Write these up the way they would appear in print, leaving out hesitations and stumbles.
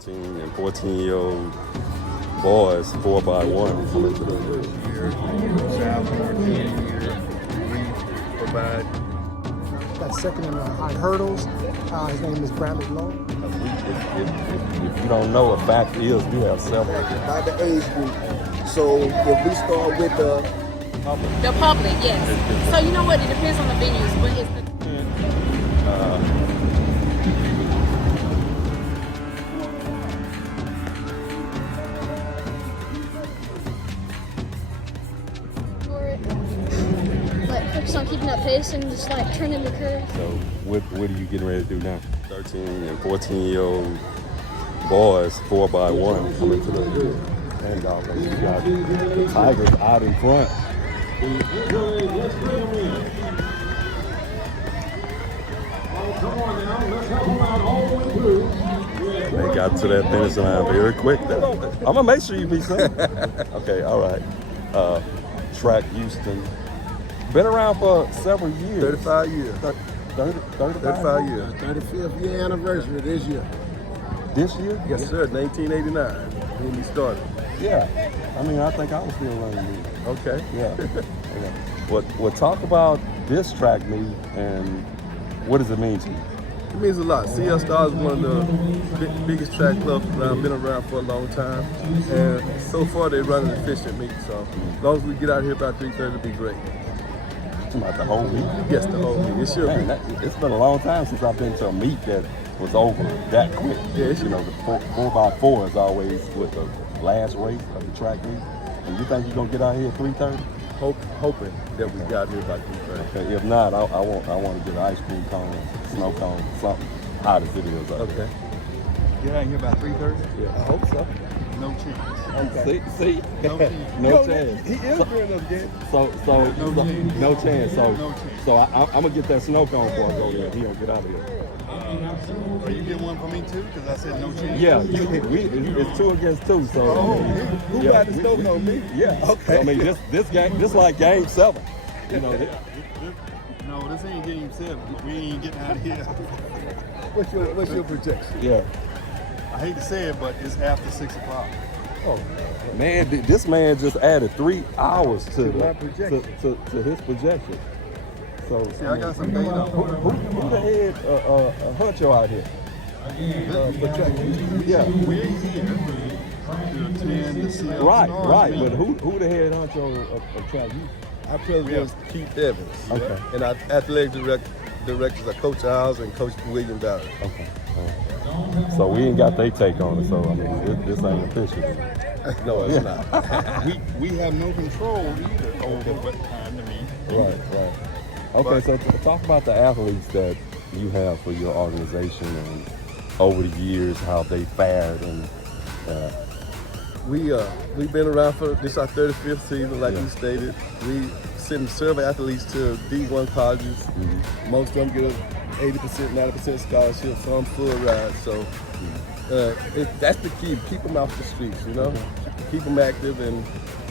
13 and 14-year-old boys, 4x1, coming to the sophomore, junior year, we provide. Got second in the high hurdles. His name is Bradley Lowe. If you don't know, a fact is we have several. By the age group. So if we start with the public, yes. So you know what? It depends on the venues, but it's the focus on keeping that pace and just like turning the curve. So what are you getting ready to do now? 13 and 14-year-old boys, 4x1, coming to the handoff. And you got the Tigers out in front. They got to that finish line very quick. I'm gonna make sure you beat something. Okay, all right. Track Houston. Been around for several years. 35 years. 35 years. 35th year anniversary this year. This year? Yes, sir. 1989 when we started. Yeah. I mean, I think I was still running these. Okay. Yeah. Yeah. Well, talk about this track meet and what does it mean to you? It means a lot. CL Star is one of the biggest track clubs around, been around for a long time. And so far, they run an efficient meet. So as long as we get out here about 3:30, it'll be great. About the whole meet? Yes, the whole meet. It should be. It's been a long time since I've been to a meet that was over that quick. Yeah, it should. You know, the 4x4 is always with the last race of the track meet. And you think you're gonna get out here at 3:30? Hoping that we got here by 3:30. Okay, if not, I want to get an ice cream cone, snow cone, something hot as it is out there. Okay. Get out here by 3:30? Yeah, I hope so. No chance. Okay. See? No chance. No chance. He is doing us game. No chance. No chance. So I'm gonna get that snow cone before I go there. He don't get out of here. Are you getting one for me too? Because I said no chance. Yeah, it's 2 against 2. So Who got the snow cone? Me? Yeah. Okay. I mean, this game, this like game 7. You know. No, this ain't game 7. We ain't getting out of here. What's your projection? Yeah. I hate to say it, but it's after 6 o'clock. Oh, Man, this man just added 3 hours to my projection. to his projection. So See, I got some data. who the head honcho out here? for track. Yeah. We're here to attend the CL Right. Stars But meeting. who the head honcho of track youth? Our president is Keith Evans. Okay. And our athletic directors are Coach Isles and Coach William Barrett. Okay. So we ain't got their take on it. So I mean, this ain't official. No, it's not. We have no control either over what time to meet. Right. Okay, so talk about the athletes that you have for your organization and over the years how they fared and. We've been around for this our 35th season, like you stated. We send survey athletes to D1 colleges. Mm-hmm. Most of them get an 80%, 90% scholarship, some full ride. So that's the key. Keep them off the streets, you know. Keep them active, and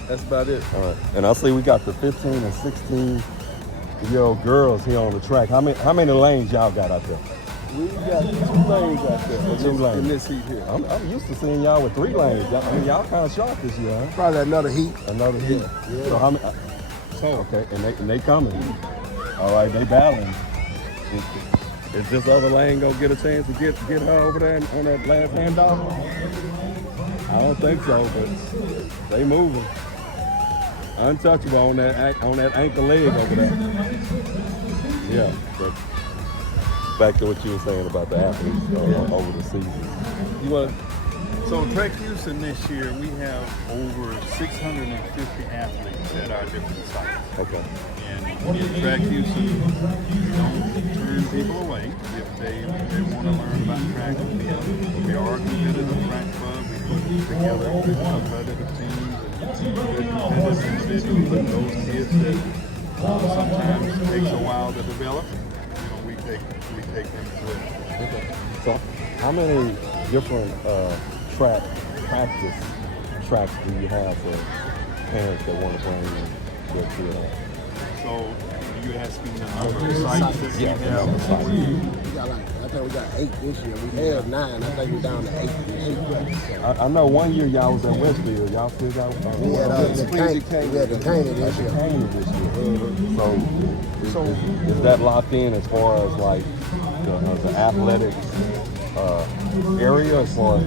that's about it. All right. And I see we got the 15 and 16-year-old girls here on the track. How many lanes y'all got out there? We got 2 lanes out there. 2 lanes. In this heat here. I'm used to seeing y'all with 3 lanes. I mean, y'all kind of sharp this year, huh? Probably another heat. Another hit. Yeah. So how many? Okay, and they coming. All right, they battling. Is this other lane gonna get a chance to get her over there on that last handoff? I don't think so, but they moving. Untouchable on that ankle leg over there. Yeah. But back to what you were saying about the athletes over the season. You want? So Track Houston this year, we have over 650 athletes at our different sites. Okay. And in Track Houston, we don't turn people away if they want to learn about track and field. We are a competitive track club. We put together good competitive teams and good competitive individuals, and those kids that sometimes takes a while to develop. We take them through it. Okay. So how many different track practice tracks do you have for parents that want to bring their kid on? So you asking the number of sites that we Yeah, the have? number of sites. We got I think we got 8 this year. We had 9. I think we're down to 8 this year. I know one year y'all was at Westfield. Y'all still got We had the Caney this year. Caney this year. So is that locked in as far as like the athletic area, as far as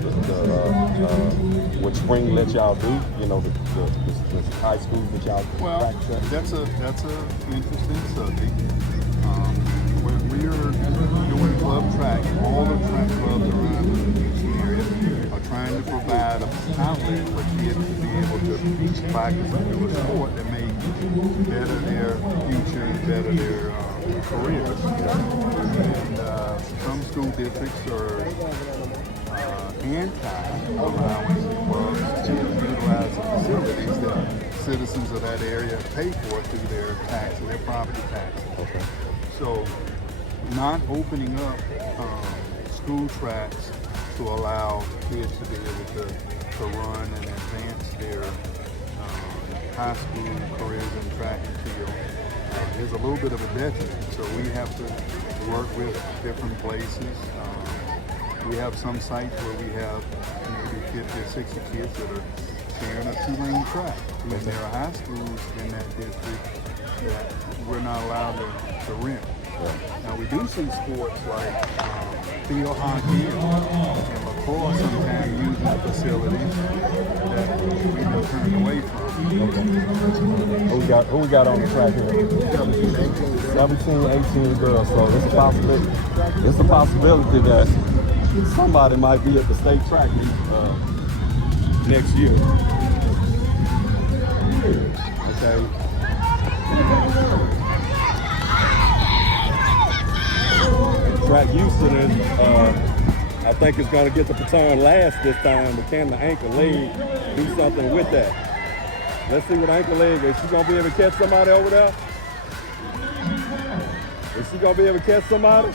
what spring let y'all do? You know, the high schools that y'all practice at? That's a interesting subject. When we are doing club track, all the track clubs around the Houston area are trying to provide an outlet for kids to be able to practice and do a sport that may better their future and better their careers. And some school districts are anti-allowing the clubs to utilize the facilities that citizens of that area pay for through their taxes, their property taxes. Okay. So, not opening up school tracks to allow kids to be able to run and advance their high school careers in track and field is a little bit of a detriment. So we have to work with different places. We have some sites where we have maybe 50 or 60 kids that are sharing a 2-lane track. And there are high schools in that district that we're not allowed to rent. Now we do see sports like field hockey and lacrosse sometimes using the facilities that we've been turned away from. Who we got on the track here? 17, 18 girls. So it's a possibility that somebody might be at the state track meet next year. Okay. Track Houston is, I think, is going to get the baton last this time, but can the anchor leg do something with that? Let's see what anchor leg is. She going to be able to catch somebody over there? Is she going to be able to catch somebody?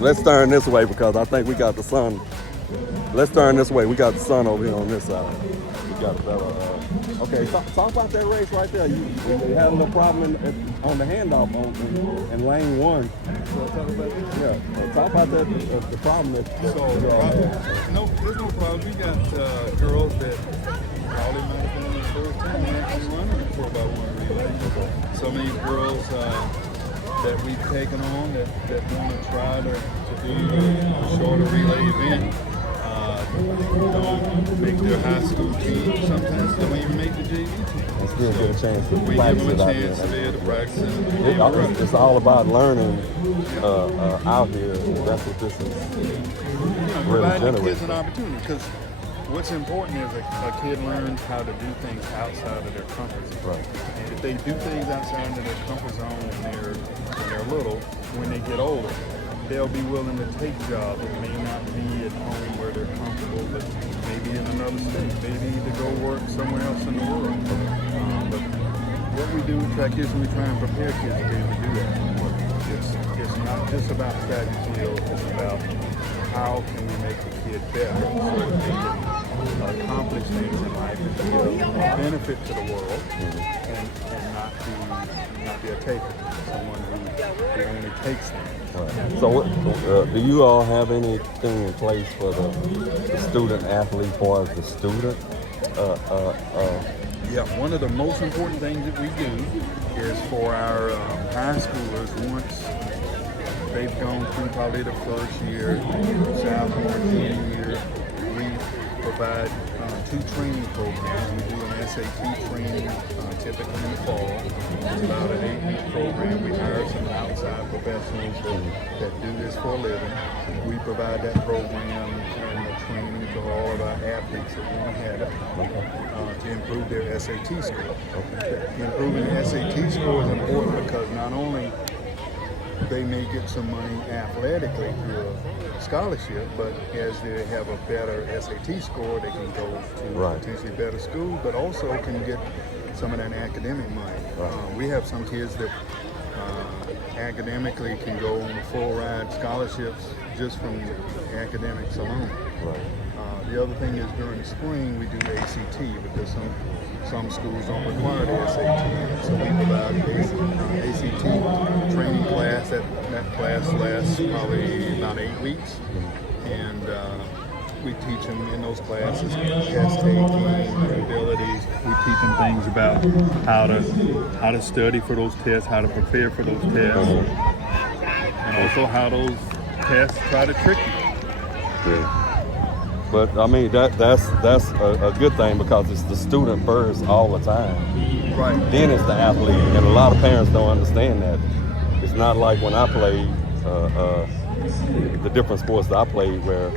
Let's turn this way because I think we got the sun. Let's turn this way. We got the sun over here on this side. We got a better. Okay, talk about that race right there. You had a little problem on the handoff in lane 1. So talk about that. Yeah, talk about that. The problem that no, there's no problem. We got girls that probably might have been the first time actually running for about 1 relay. Some of these girls that we've taken on that want to try to do a shorter relay event. Don't make their high school team. Sometimes don't even make the JV team. And still get a chance to we practice give them a out chance there. to practice. It's all about learning out here. That's what this is really Providing kids generating. an opportunity, because what's important is a kid learns how to do things outside of their comfort zone. Right. And if they do things outside of their comfort zone when they're little, when they get older, they'll be willing to take jobs that may not be at home where they're comfortable, but maybe in another state, maybe to go work somewhere else in the world. But what we do with Track Houston, we try and prepare kids to be able to do that. It's not just about track and field, it's about how can we make the kid better so that they can accomplish things in life and be a benefit to the world and not be a taker, someone who only takes things. Right. So, do you all have anything in place for the student athlete, as far as the student? Yeah, one of the most important things that we do is for our high schoolers, once they've gone through probably the first year, sophomore, junior year, we provide 2 training programs. We do an SAT training typically in the fall. It's about an 8-week program. We hire some outside professionals that do this for a living. We provide that program and the training to all of our athletes that want to have it to improve their SAT score. Improving the SAT score is important because not only they may get some money athletically through a scholarship, but as they have a better SAT score, they can go to potentially better school, but also can get some of that academic money. We have some kids that academically can go on full ride scholarships just from academics alone. Right. The other thing is during the spring we do ACT because some schools don't require the SAT. So we provide ACT training class. That class lasts probably about 8 weeks. And we teach them in those classes test taking, abilities. We teach them things about how to study for those tests, how to prepare for those tests, and also how those tests try to trick you. Yeah. But I mean that's a good thing because it's the student first all the time. Right. Then it's the athlete, and a lot of parents don't understand that. It's not like when I played the different sports that I played where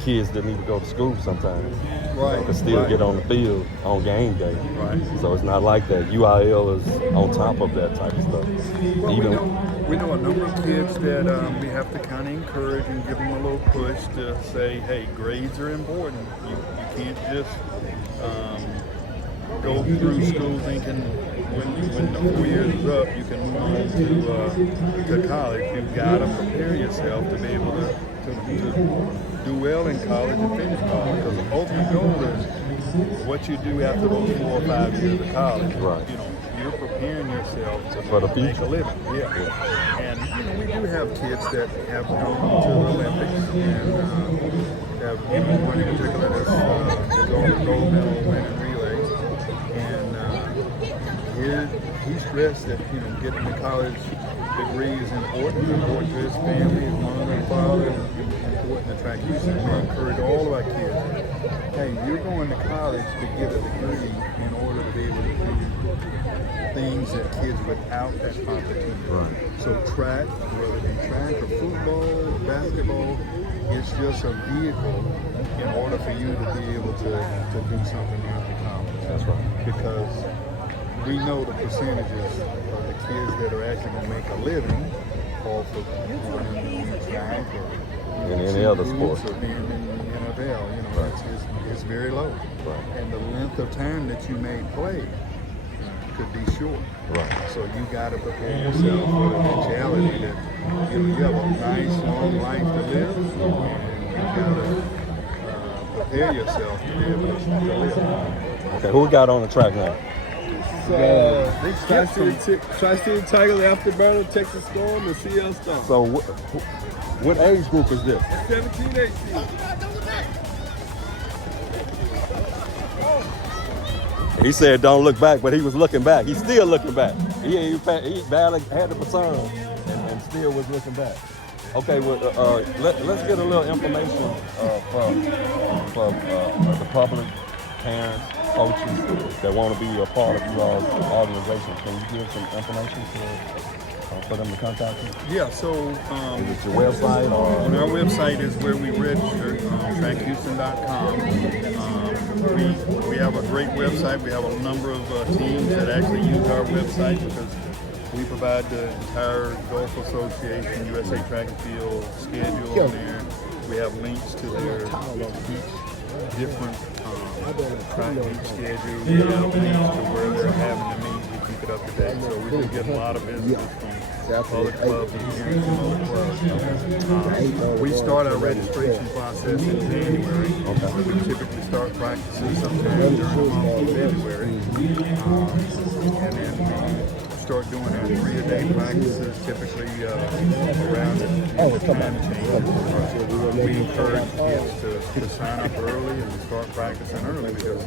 kids didn't even go to school sometimes. Right. They could still get on the field on game day. Right. So it's not like that. UIL is on top of that type of stuff. Well, we know a number of kids that we have to kind of encourage and give them a little push to say, hey, grades are important. You can't just go through school thinking when the 4 years is up, you can move on to college. You've got to prepare yourself to be able to do well in college and finish college. Because the ultimate goal is what you do after those 4 or 5 years of college. Right. You know, you're preparing yourself For the make future. a living. Yeah. And you know, we do have kids that have gone to the Olympics and have, you know, one in particular that's was on the gold medal winning relays. And he's stressed that, you know, getting the college degree is important to his family, his mother and father, and important to track youth. And we encourage all of our kids, hey, you're going to college to get a degree in order to be able to do things that kids without that opportunity. Right. So track, whether it be track or football or basketball, it's just a vehicle in order for you to be able to do something after college. That's right. Because we know the percentages of the kids that are actually going to make a living off of running track or In any other sport. or being in the NFL. You know, it's very low. Right. And the length of time that you may play could be short. Right. So you got to prepare yourself for the eventuality that you have a nice long life to live, and you got to prepare yourself to be able to live. Okay, who we got on the track now? Tri-City Tigers, Afterburner, Texas Storm, and CL Storm. So what age group is this? 17, 18. He said don't look back, but he was looking back. He's still looking back. He barely had the baton and still was looking back. Okay, well, let's get a little information from the public, parents, coaches that want to be a part of your organization. Can you give some information for them to contact you? Yeah, so Is it your website or? on our website is where we register, trackhouston.com. We have a great website. We have a number of teams that actually use our website because we provide the entire Gulf Association, USA Track and Field schedule on there. We have links to their different track meet schedule. We have links to where they're having the meet. We keep it up to date. So we do get a lot of visitors from other clubs and parents from other clubs. We start our registration process in January. We typically start practices sometime during the month of February. And then we start doing our 3-a-day practices typically around the time change. We encourage kids to sign up early and start practicing early because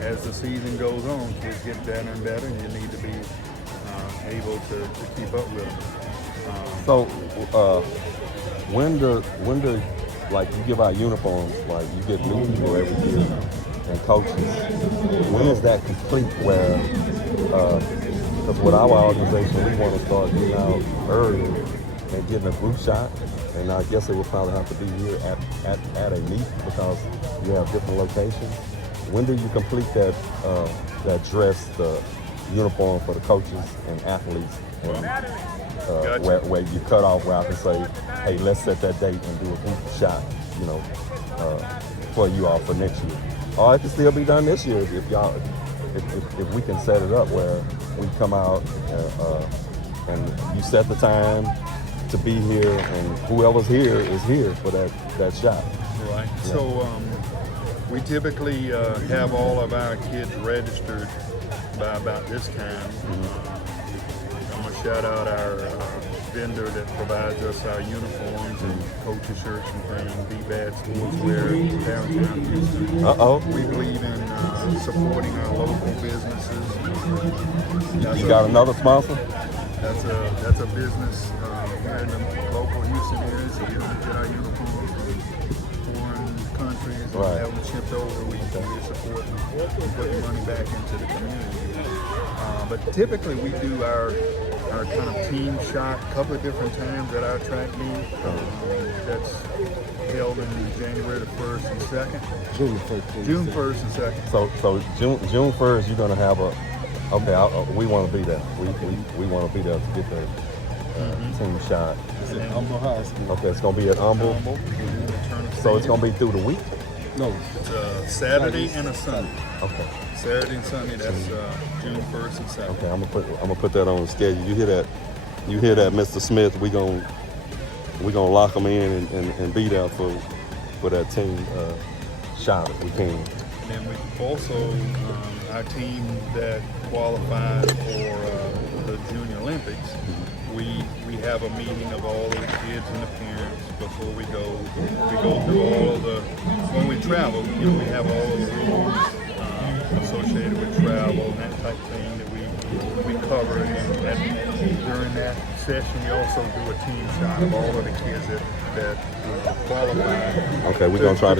as the season goes on, kids get better and better, and you need to be able to keep up with them. So when do like you give out uniforms, like you get new people every year and coaches, when is that complete where because with our organization we want to start getting out early and getting a group shot, and I guess it will probably have to be here at a meet because you have different locations. When do you complete that dress, the uniform for the coaches and athletes, and Gotcha. where you cut off where I can say, hey, let's set that date and do a group shot, you know, for you all for next year. Or it can still be done this year if we can set it up where we come out and you set the time to be here, and whoever's here is here for that shot. Right. So we typically have all of our kids registered by about this time. I'm gonna shout out our vendor that provides us our uniforms and coaches shirts and things, B-Bad Sportswear, downtown Houston. We believe in supporting our local businesses. You got another sponsor? That's a business here in the local Houston area, so we don't get our uniforms from foreign countries and have them shipped over. We support and put money back into the community. But typically we do our kind of team shot a couple of different times at our track meet. That's held in January the 1st and 2nd. June 1st and 2nd. So June 1st, you're gonna have a. Okay, we want to be there. We want to be there to get the team shot. It's at Humble High School. Okay, it's gonna be at Humble. So it's gonna be through the week. No, it's a Saturday and a Sunday. Okay. Saturday and Sunday. That's June 1st and 2nd. Okay, I'm gonna put that on the schedule. You hear that, Mr. Smith? We gonna lock them in and be there for that team shot if we can. And then we also our team that qualified for the Junior Olympics. We have a meeting of all of the kids and the parents before we go. We go through all of the, when we travel, we have all of the rules associated with travel and that type of thing that we cover. And during that session, we also do a team shot of all of the kids that qualify. Okay, we're gonna try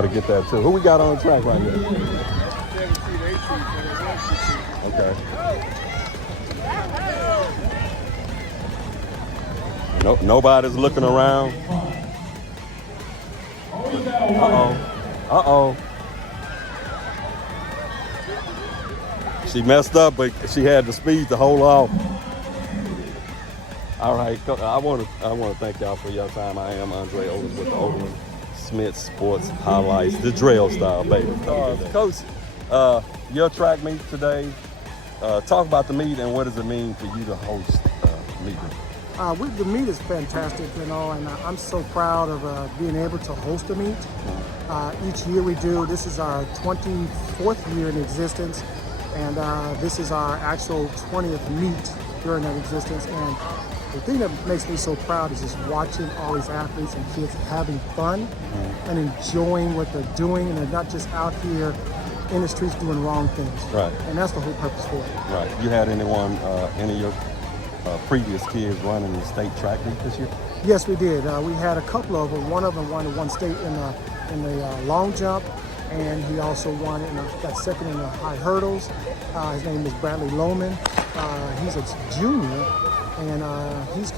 to get that too. Who we got on the track right now? Okay. Nobody's looking around. Uh-oh. She messed up, but she had the speed to hold off. All right, I want to thank y'all for your time. I am Andre Otis with the Otis Smith Sports Highlights, the drill style, baby. Coach, your track meet today. Talk about the meet and what does it mean for you to host meeting? The meet is fantastic, and I'm so proud of being able to host a meet. Each year we do. This is our 24th year in existence, and this is our actual 20th meet during that existence. And the thing that makes me so proud is just watching all these athletes and kids having fun and enjoying what they're doing, and they're not just out here in the streets doing wrong things. Right. And that's the whole purpose for it. Right. You had any of your previous kids running the state track meet this year? Yes, we did. We had a couple of them. One of them won state in the long jump, and he also won got second in the high hurdles. His name is Bradley Lohman. He's a junior, and he's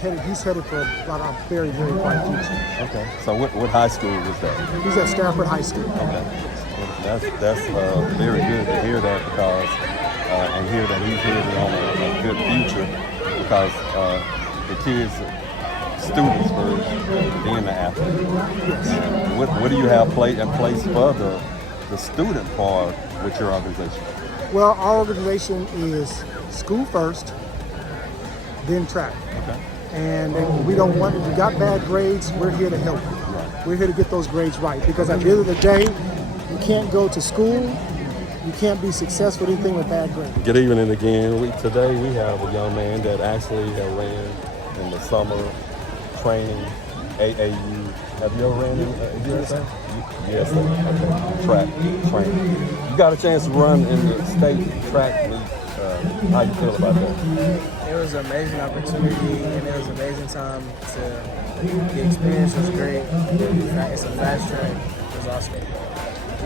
headed for a very, very bright future. Okay. So what high school was that? He's at Stafford High School. Okay. That's very good to hear that, because and hear that he's headed on a good future, because the kids, students first, being the athlete. What do you have in place for the student part with your organization? Well, our organization is school first, then track. Okay. And we don't want, if you got bad grades, we're here to help you. Right. We're here to get those grades right, because at the end of the day, you can't go to school, you can't be successful at anything with bad grades. Good evening again. Today we have a young man that actually have ran in the summer training, AAU. Have you ever ran in USA? Yes, sir. Okay. Track training. You got a chance to run in the state track meet. How you feel about that? It was an amazing opportunity, and it was an amazing time the experience was great. It's a fast track. It was awesome.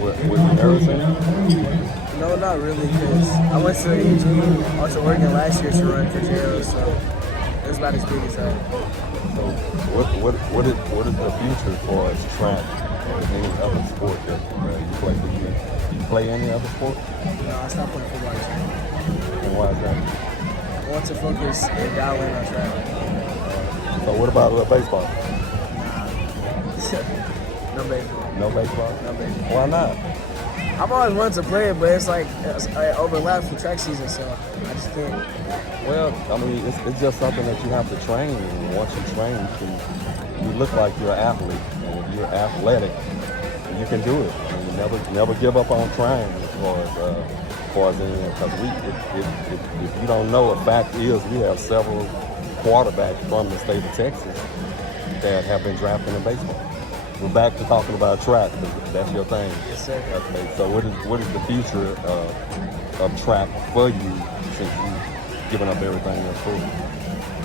Was you nervous in it? No, not really, because I went to Eugene, also Oregon last year to run for JO, so it was about as big as that. So what is the future for track or any other sport that you play? Do you play any other sport? No, I stopped playing football this year. And why is that? I want to focus and dial in on track. So what about baseball? Nah. No baseball. No baseball? No baseball. Why not? I've always wanted to play it, but it's like it overlaps with track season, so I just can't. Well, I mean, it's just something that you have to train, and once you train, you look like you're an athlete, and if you're athletic, you can do it. And you never give up on trying as far as anything. Because if you don't know, a fact is we have several quarterbacks from the state of Texas that have been drafted in baseball. We're back to talking about track, because that's your thing. Yes, sir. Okay, so what is the future of track for you since you've given up everything else for you?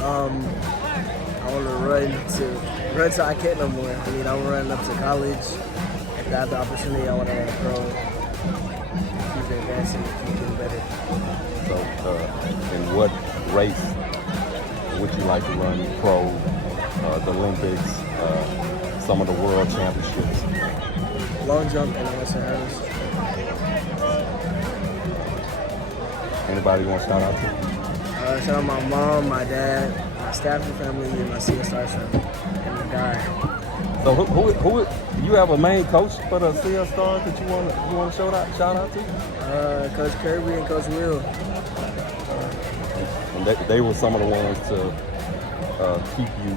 I want to run till I can't no more. I mean, I'm running up to college. If I have the opportunity, I want to run pro. Keep advancing, keep getting better. So, in what race would you like to run pro? The Olympics, some of the world championships? Long jump and Western hurdles. Anybody you want to shout out to? Shout out my mom, my dad, my Stafford family, and my CSR family, and my guy. So who you have a main coach for the CL Stars that you want to shout out to? Coach Kirby and Coach Will. And they were some of the ones to keep you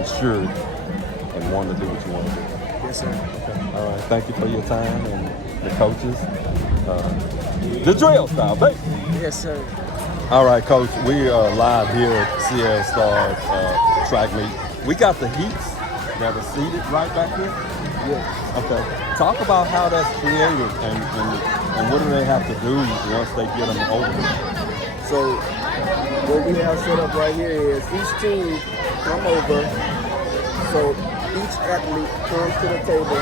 insured and wanting to do what you want to do. Yes, sir. Okay. All right. Thank you for your time and the coaches. The drill style, baby. Yes, sir. All right, Coach. We are live here at CL Stars track meet. We got the heats that are seated right back here. Yes. Okay. Talk about how that's created and what do they have to do once they get them over here? So what we have set up right here is each team come over. So each athlete comes to the table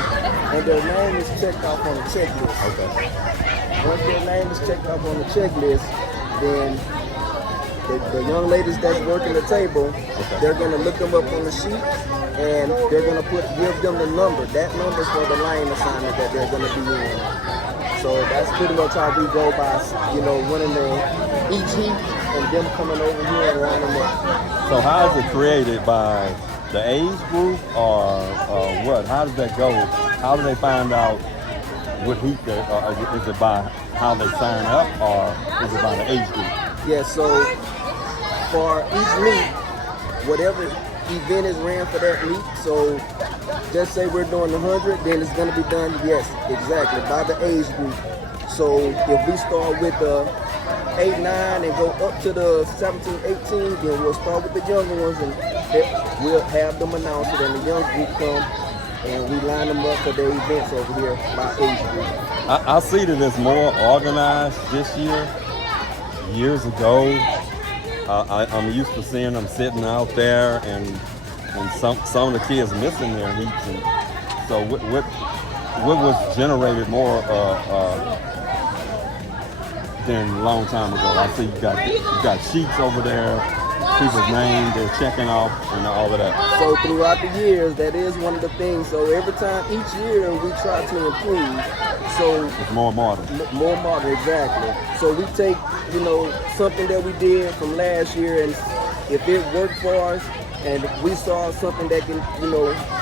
and their name is checked off on the checklist. Okay. Once their name is checked off on the checklist, then the young ladies that's working the table, they're going to look them up on the sheet and they're going to give them the number. That number is for the line assignment that they're going to be in. So that's pretty much how we go by, winning each heat and them coming over here and lining up. So how is it created by the age group or what? How does that go? How do they find out what heat is it by how they sign up or is it by the age group? Yeah, so for each meet, whatever event is ran for that meet, so just say we're doing 100, then it's going to be done, yes, exactly, by the age group. So if we start with the 8, 9 and go up to the 17, 18, then we'll start with the younger ones and we'll have them announce it and the young group come and we line them up for their events over here by age group. I see that it's more organized this year. Years ago, I'm used to seeing them sitting out there and some of the kids missing their heats. And so what was generated more than a long time ago? I see you got sheets over there, people's names, they're checking off and all of that. So throughout the years, that is one of the things. So every time, each year, we try to improve. So it's more modern. More modern, exactly. So we take, something that we did from last year, and if it worked for us, and we saw something that can,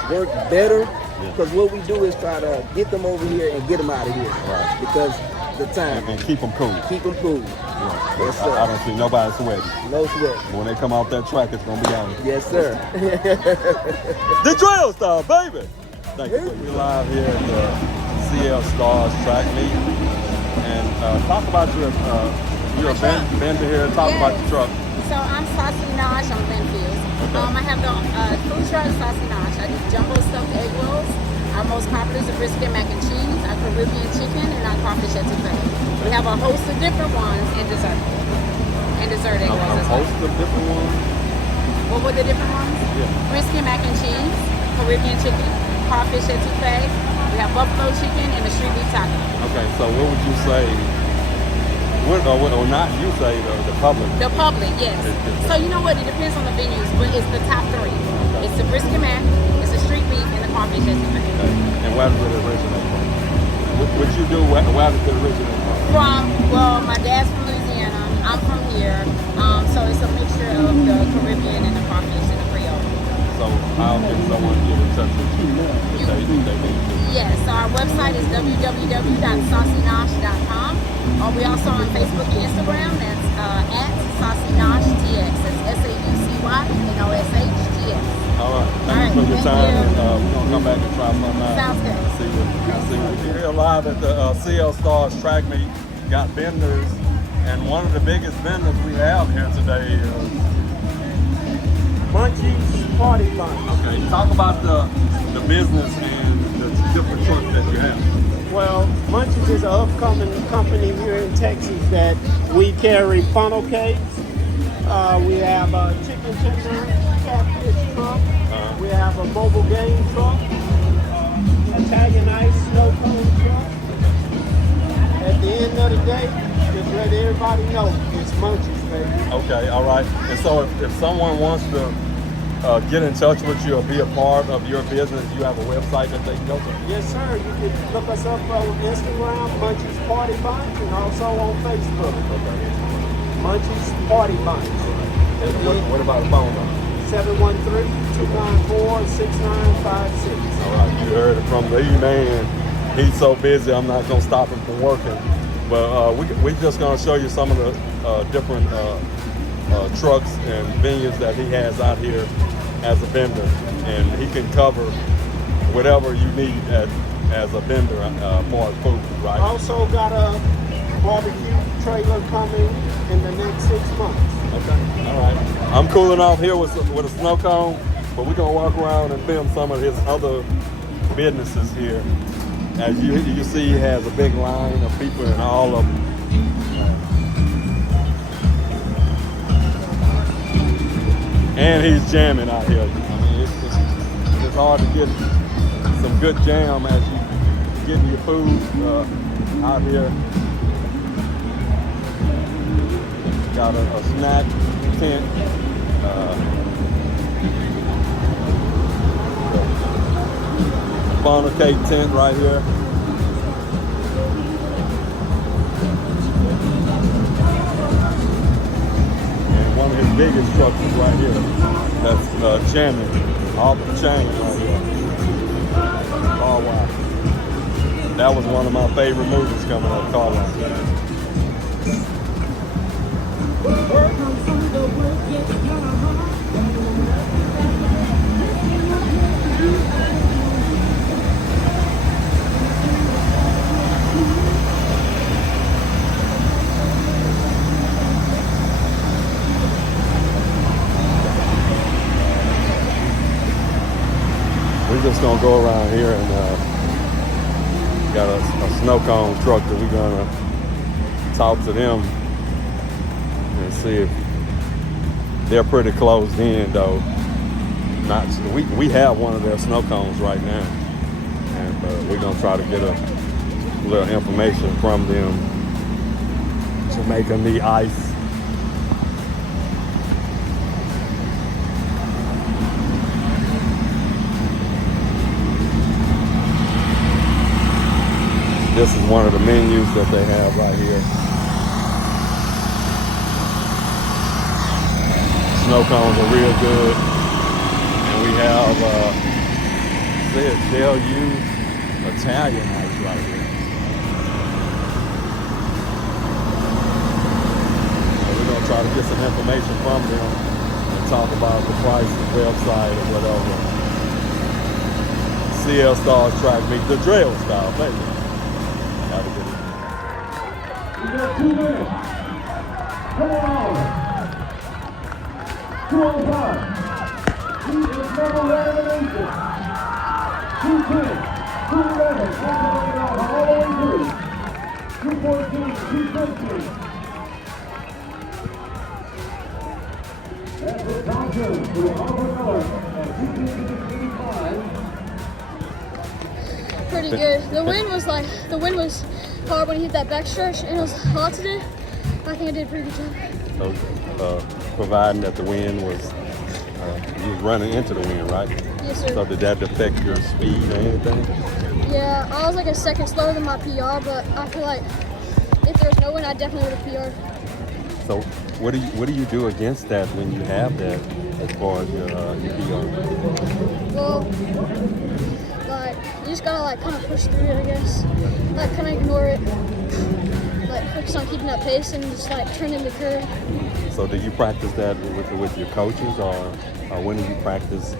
work better, because what we do is try to get them over here and get them out of here. Right. Because the time. And keep them cool. Keep them cool. Yeah. Yes, sir. I don't see nobody sweating. No sweat. When they come off that track, it's going to be on. Yes, sir. The drill style, baby. Thank you. We're live here at the CL Stars track meet. And talk about your vendor here. Talk about your truck. So I'm Saucy Nosh on Glenfield. I have the food truck Saucy Nosh. I do jumbo stuffed egg rolls. Our most popular is the brisket mac and cheese, our Caribbean chicken, and our crawfish etouffee. We have a host of different ones and dessert. And dessert egg rolls as well. A host of different ones? What were the different ones? Yeah. Brisket mac and cheese, Caribbean chicken, crawfish etouffee. We have buffalo chicken and the street beef taco. Okay, so what would you say? Or not you say, the public? The public, yes. So you know what? It depends on the venues, but it's the top 3. Okay. It's the brisket mac, it's the street beef, and the crawfish etouffee. Okay. And where did it originate from? What you do? Where did it originate from? Well, my dad's from Louisiana. I'm from here. So it's a mixture of the Caribbean and the crawfish and the Creole. So how can someone get in touch with you if they need to? Yes, so our website is www.saucynosh.com. We also on Facebook and Instagram. That's at SaucyNoshTX. That's SaucyNoshTX. All right. Thank you for your time. And we're gonna come back and try something out. Sounds good. See what we're here live at the CL Stars track meet. Got vendors, and one of the biggest vendors we have here today is Munchie's Party Fun. Okay. Talk about the business and the different trucks that you have. Well, Munchie's is an upcoming company here in Texas that we carry funnel cakes. We have a chicken tender catfish truck. We have a mobile game truck. Italian ice snow cone truck. At the end of the day, just let everybody know it's Munchie's, baby. Okay, all right. And so if someone wants to get in touch with you or be a part of your business, you have a website that they can go to? Yes, sir. You can look us up on Instagram, Munchie's Party Bunch, and also on Facebook. Okay. Munchie's Party Bunch. And what about the phone number? 713-294-6956. All right, you heard it from the man. He's so busy, I'm not gonna stop him from working. But we're just gonna show you some of the different trucks and venues that he has out here as a vendor, and he can cover whatever you need as a vendor for food, right? Also got a barbecue trailer coming in the next 6 months. Okay, all right. I'm cooling off here with a snow cone, but we're gonna walk around and film some of his other businesses here. As you see, he has a big line of people and all of them. And he's jamming out here. I mean, it's hard to get some good jam as you getting your food out here. Got a snack tent. Funnel cake tent right here. And one of his biggest trucks is right here. That's jamming off the chain right here. Oh wow. That was one of my favorite movies coming up, Car Wash. We're just gonna go around here and got a snow cone truck that we're gonna talk to them and see if they're pretty closed in though. Not we have one of their snow cones right now, and we're gonna try to get a little information from them to make them the ice. This is one of the menus that they have right here. Snow cones are real good. And we have, they'll use Italian ice right here. So we're gonna try to get some information from them and talk about the price, the website, or whatever. CL Stars track meet, the trail style, baby. Have a good one. We got 2 minutes. Come on. 205. He is number 11 in Asia. 210, 211, 111 all the way through. 214, 215. That's it, Johnson to Auburn Miller at 285. Pretty good. The wind was hard when he hit that backstretch, and it was hot today. I think I did a pretty good job. So, providing that the wind was, you was running into the wind, right? Yes, sir. So did that affect your speed or anything? Yeah, I was like a second slower than my PR, but I feel like if there was no wind, I definitely would have PR'd. So what do you do against that when you have that as far as your PR? Well, Like, you just gotta like kind of push through it, I guess. Like, kind of ignore it. Like, focus on keeping that pace and just like turn in the curve. So do you practice that with your coaches, or when do you practice?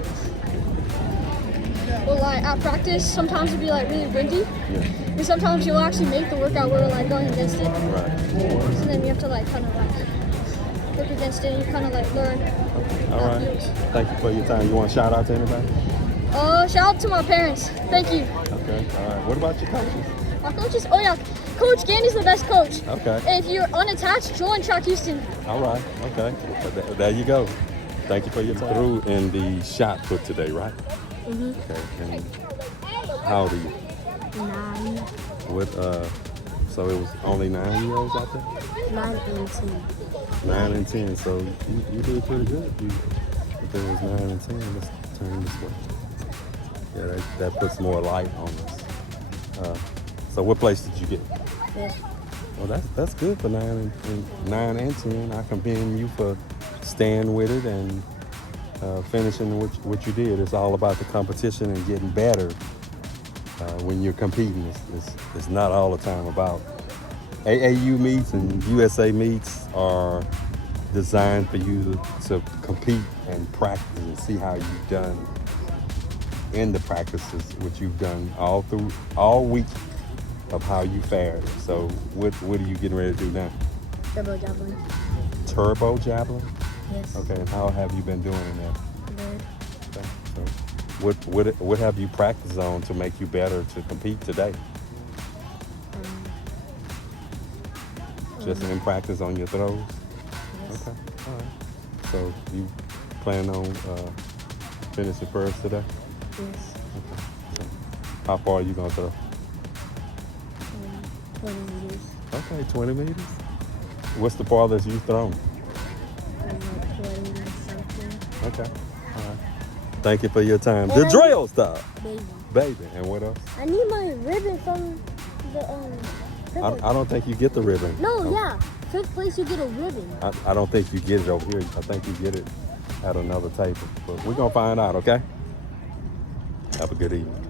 Well, like at practice, sometimes it'd be like really windy, Yeah. and sometimes you'll actually make the workout where we're like going against it. Right. So then you have to like kind of like work against it, and you kind of like learn. All how it right. feels. Thank you for your time. You want to shout out to anybody? Shout out to my parents. Thank you. Okay. All right. What about your coaches? Our coaches, oh yeah, Coach Gandy's the best coach. Okay. And if you're unattached, join Track Houston. All right. Okay. There you go. Thank you for your time. Through in the shot put today, right? Mm-hmm. Okay. And how old are you? 9. What? So it was only 9-year-olds out there. 9 and 10. 9 and 10. So you did pretty good. If it was 9 and 10, let's turn this way. Yeah, that puts more light on us. So what place did you get? Yeah. Well, that's good for 9 and 10. I commend you for staying with it and finishing what you did. It's all about the competition and getting better when you're competing. It's not all the time about AAU meets and USA meets are designed for you to compete and practice and see how you've done in the practices, which you've done all week of how you fared. So what are you getting ready to do now? Turbo javelin. Turbo javelin? Yes. Okay, and how have you been doing in that? Good. Okay, so what have you practiced on to make you better to compete today? Just in practice on your throws? Yes. Okay, all right. So you plan on finishing first today? Yes. Okay. So how far are you gonna throw? 20 meters. Okay, 20 meters. What's the farthest you've thrown? 20 something. Okay, all right. Thank you for your time. And The drill stop. Baby. Baby, and what else? I need my ribbon from the I don't think you get the ribbon. No, Oh, yeah. 5th place, you get a ribbon. I don't think you get it over here. I think you get it at another table. But we're going to find out, okay? Have a good evening.